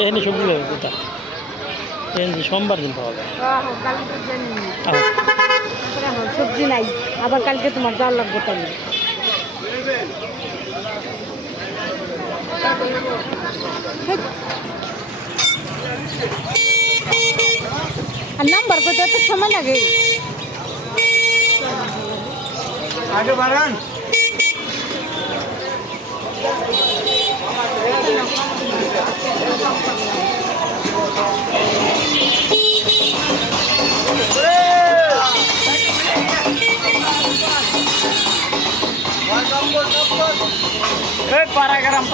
এখানে সবজি পাবে কোথায়? এখানে সোমবার দিন পাওয়া যায়। সবজি নাই, আবার কালকে তোমার যাওয়ার লাগবে তাহলে। আর নাম্বার করতে এত সময় লাগে? আগে বাড়ান। পারাগ্রাম